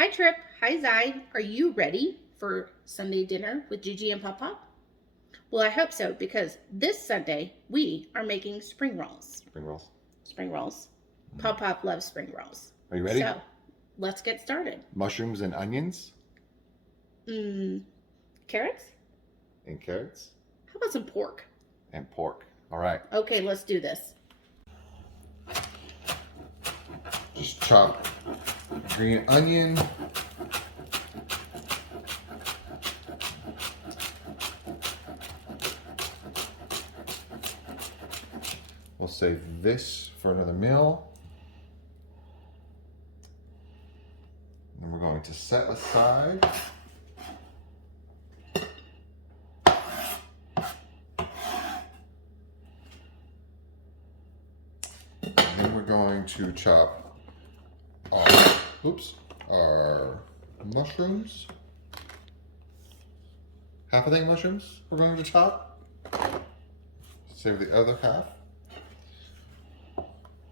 Hi Trip, hi Zai. Are you ready for Sunday dinner with Gigi and PopPop? Well, I hope so because this Sunday we are making spring rolls. Spring rolls. Spring rolls. PopPop loves spring rolls. Are you ready? So, let's get started. Mushrooms and onions. Carrots? And carrots. How about some pork? And pork. All right. Okay, let's do this. Just chop green onion. We'll save this for another meal. And we're going to set aside going to chop our mushrooms. Half a thing mushrooms we're going to chop. Save the other half.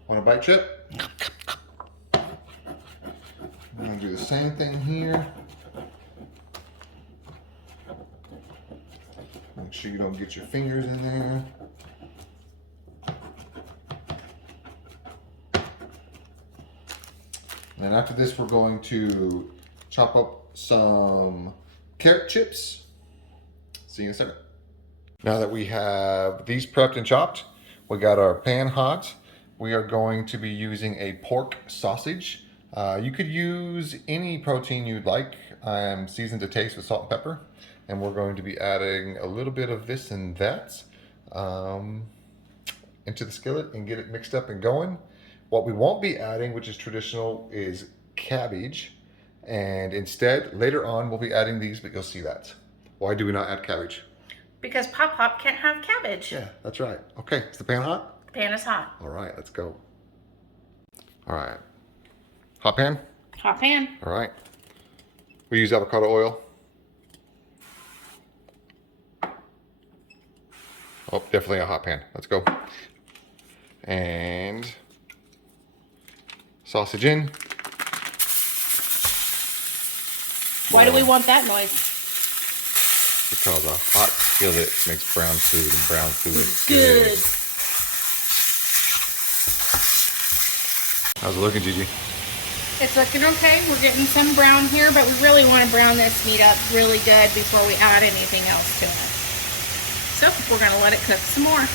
Want a bite, Chip? I'm going to do the same thing here. Make sure you don't get your fingers in there. And after this, we're going to chop up some carrot chips. See you in a second. Now that we have these prepped and chopped, we got our pan hot. We are going to be using a pork sausage. You could use any protein you'd like. I'm seasoned to taste with salt and pepper. And we're going to be adding a little bit of this and that into the skillet and get it mixed up and going. What we won't be adding, which is traditional, is cabbage. And instead, later on, we'll be adding these, but you'll see that. Why do we not add cabbage? Because PopPop can't have cabbage. Yeah, that's right. Okay, is the pan hot? The pan is hot. All right, let's go. All right. Hot pan? Hot pan. All right. We use avocado oil. Oh, definitely a hot pan. Let's go. And sausage in. Why do we want that noise? Because a hot skillet makes brown food, and brown food is good. How's it looking, Gigi? It's looking okay. We're getting some brown here, but we really want to brown this meat up really good before we add anything else to it. So we're going to let it cook some more.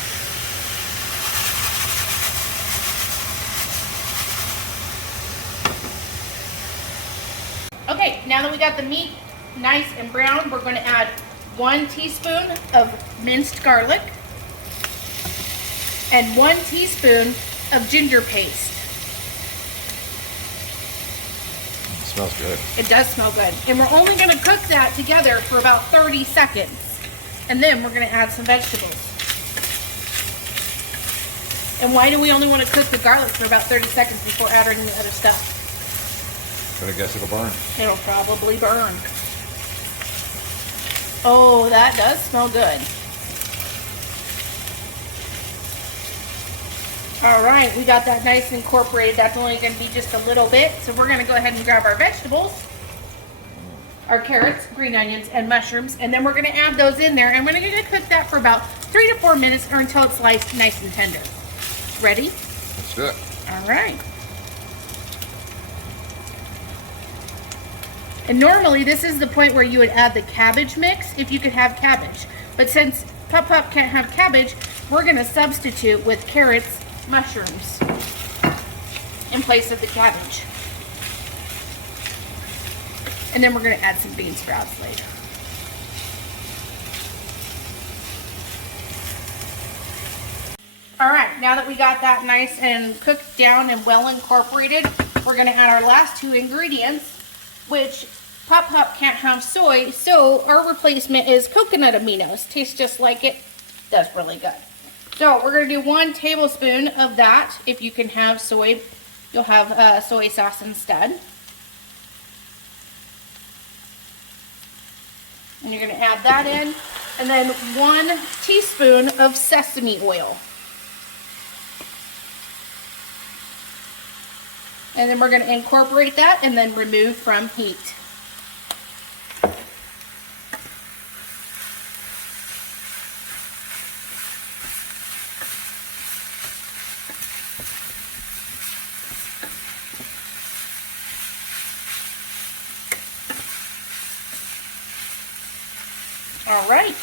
Okay, now that we got the meat nice and brown, we're going to add 1 teaspoon of minced garlic and 1 teaspoon of ginger paste. It smells good. It does smell good. And we're only going to cook that together for about 30 seconds. And then we're going to add some vegetables. And why do we only want to cook the garlic for about 30 seconds before adding the other stuff? But I guess it'll burn. It'll probably burn. Oh, that does smell good. All right, we got that nice and incorporated. That's only going to be just a little bit. So we're going to go ahead and grab our vegetables, our carrots, green onions, and mushrooms. And then we're going to add those in there. And we're going to cook that for about 3 to 4 minutes or until it's sliced nice and tender. Ready? Let's do it. All right. And normally this is the point where you would add the cabbage mix if you could have cabbage. But since PopPop can't have cabbage, we're going to substitute with carrots, mushrooms in place of the cabbage. And then we're going to add some bean sprouts later. All right, now that we got that nice and cooked down and well incorporated, we're going to add our last 2 ingredients, which PopPop can't have soy, so our replacement is coconut aminos. Tastes just like it, does really good. So we're going to do 1 tablespoon of that. If you can have soy, you'll have soy sauce instead. And you're going to add that in. And then 1 teaspoon of sesame oil. And then we're going to incorporate that and then remove from heat. All right,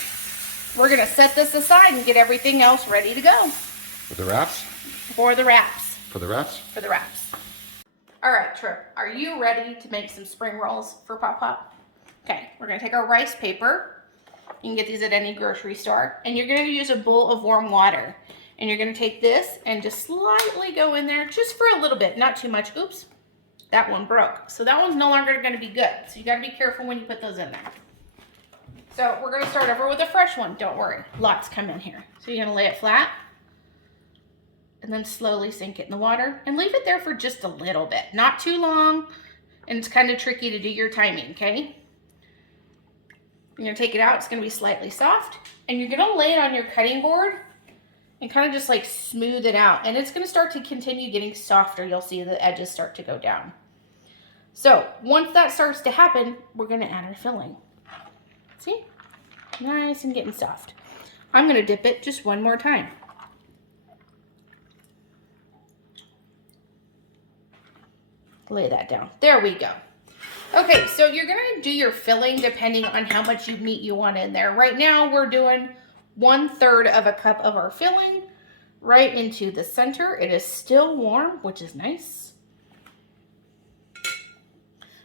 we're gonna set this aside and get everything else ready to go. For the wraps? For the wraps. For the wraps? For the wraps. All right, Trip, are you ready to make some spring rolls for PopPop? Okay, we're gonna take our rice paper. You can get these at any grocery store. And you're gonna use a bowl of warm water. And you're gonna take this and just slightly go in there, just for a little bit, not too much. Oops, that one broke. So that one's no longer gonna be good. So you gotta be careful when you put those in there. So we're gonna start over with a fresh one, don't worry. Lots come in here. So you're gonna lay it flat and then slowly sink it in the water and leave it there for just a little bit, not too long. And it's kind of tricky to do your timing, okay? You're gonna take it out, it's gonna be slightly soft, and you're gonna lay it on your cutting board and kind of just like smooth it out. And it's gonna start to continue getting softer. You'll see the edges start to go down. So once that starts to happen, we're gonna add our filling. See? Nice and getting soft. I'm gonna dip it just one more time. Lay that down. There we go. Okay, so you're gonna do your filling depending on how much meat you want in there. Right now we're doing 1/3 of a cup of our filling right into the center. It is still warm, which is nice.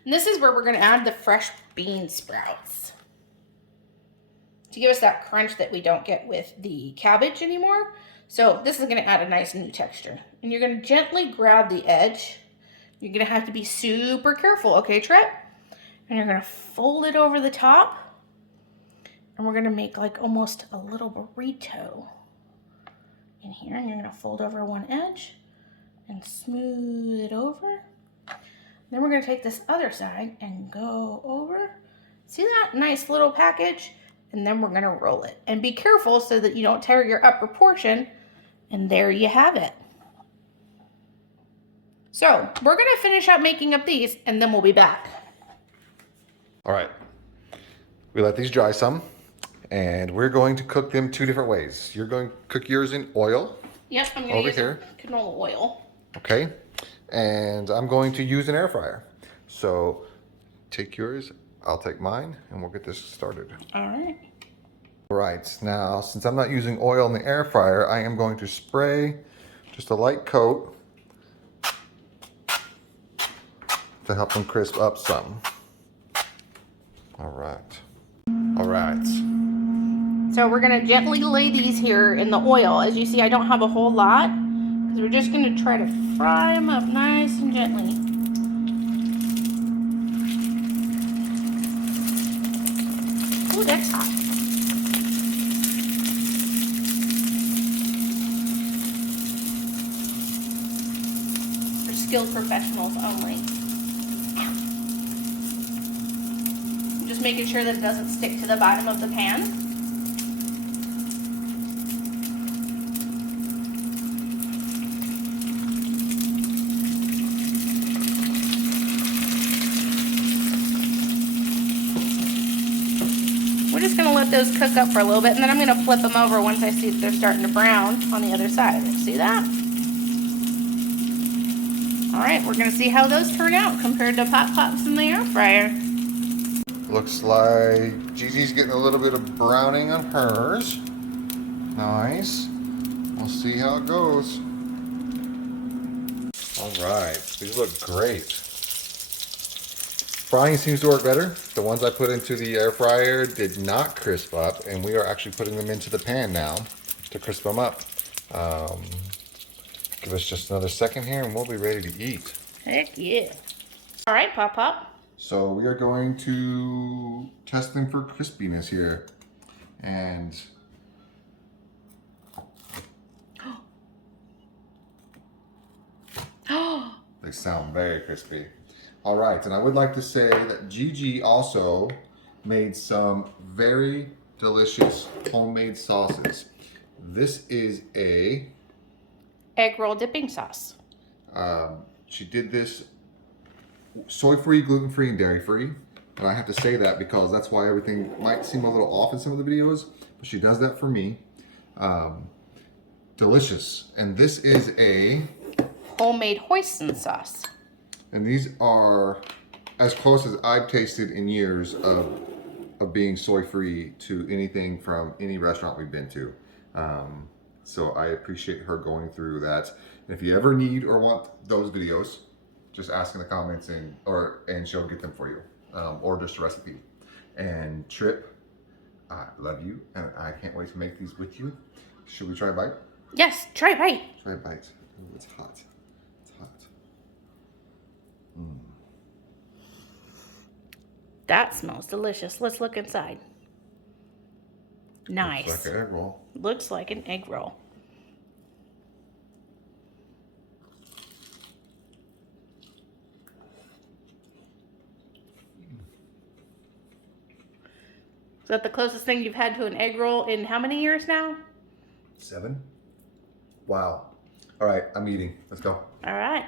And this is where we're gonna add the fresh bean sprouts to give us that crunch that we don't get with the cabbage anymore. So this is gonna add a nice new texture. And you're gonna gently grab the edge. You're gonna have to be super careful, okay, Trip? And you're gonna fold it over the top. And we're gonna make like almost a little burrito in here. And you're gonna fold over one edge and smooth it over. Then we're gonna take this other side and go over. See that nice little package? And then we're gonna roll it. And be careful so that you don't tear your upper portion. And there you have it. So we're gonna finish up making up these and then we'll be back. All right, we let these dry some and we're going to cook them 2 different ways. You're going to cook yours in oil. Yep, I'm gonna over use here. Canola oil. Okay, and I'm going to use an air fryer. So take yours, I'll take mine, and we'll get this started. All right. All right, now since I'm not using oil in the air fryer, I am going to spray just a light coat to help them crisp up some. All right. All right. So we're gonna gently lay these here in the oil. As you see, I don't have a whole lot because we're just gonna try to fry them up nice and gently. Oh, that's hot. For skilled professionals only. Just making sure that it doesn't stick to the bottom of the pan. We're just gonna let those cook up for a little bit and then I'm gonna flip them over once I see that they're starting to brown on the other side. See that? All right, we're gonna see how those turn out compared to PopPops in the air fryer. Looks like Gigi's getting a little bit of browning on hers. Nice. We'll see how it goes. All right, these look great. Frying seems to work better. The ones I put into the air fryer did not crisp up, and we are actually putting them into the pan now to crisp them up. Give us just another second here and we'll be ready to eat. Heck yeah. All right, PopPop. So we are going to test them for crispiness here. And they sound very crispy. All right, and I would like to say that Gigi also made some very delicious homemade sauces. This is a Egg roll dipping sauce. she did this soy-free, gluten-free, and dairy-free. And I have to say that because that's why everything might seem a little off in some of the videos. But she does that for me. Delicious. And this is a homemade hoisin sauce. And these are as close as I've tasted in years of being soy-free to anything from any restaurant we've been to. So I appreciate her going through that. And if you ever need or want those videos, just ask in the comments and she'll get them for you, or just a recipe. And Trip, I love you, and I can't wait to make these with you. Should we try a bite? Yes, try a bite. Try a bite. Ooh, it's hot. It's hot. Mm. That smells delicious. Let's look inside. Nice. Looks like an egg roll. Looks like an egg roll. Is that the closest thing you've had to an egg roll in how many years now? 7. Wow. All right, I'm eating. Let's go. All right.